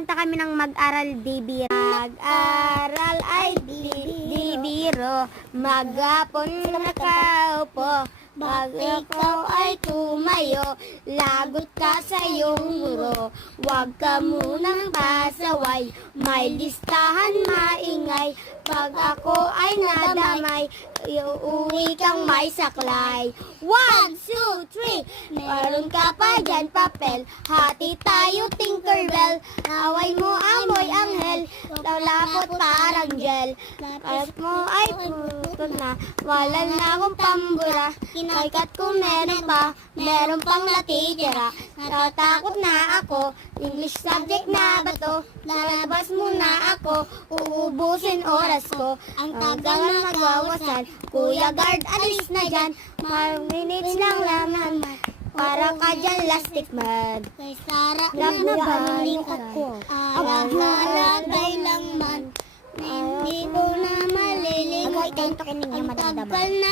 kakanta kami ng mag-aral di biro. Mag-aral ay di biro, maghapon nakaupo. Pag ikaw ay tumayo, lagot ka sa iyong guro. Huwag ka munang pasaway, may listahan maingay. Pag ako ay nadamay, uuwi kang may saklay. 1, 2, 3, meron ka pa dyan papel. Hati tayo Tinkerbell, away mo amoy anghel. Lapot parang gel, kalat mo ay putol na. Wala na akong pambura, kahit kung meron pang natitira. Natatakot na ako, English subject na ba to? Lalabas muna ako, uubusin oras ko. Ang tagal na magwawasan, Kuya Guard, alis na dyan. 5 minutes lang naman, para ka dyan lastic man. Kay Sara, Nabalik ako. Ang Alagay lang man, hindi ko na malilimutan. Ang tagal na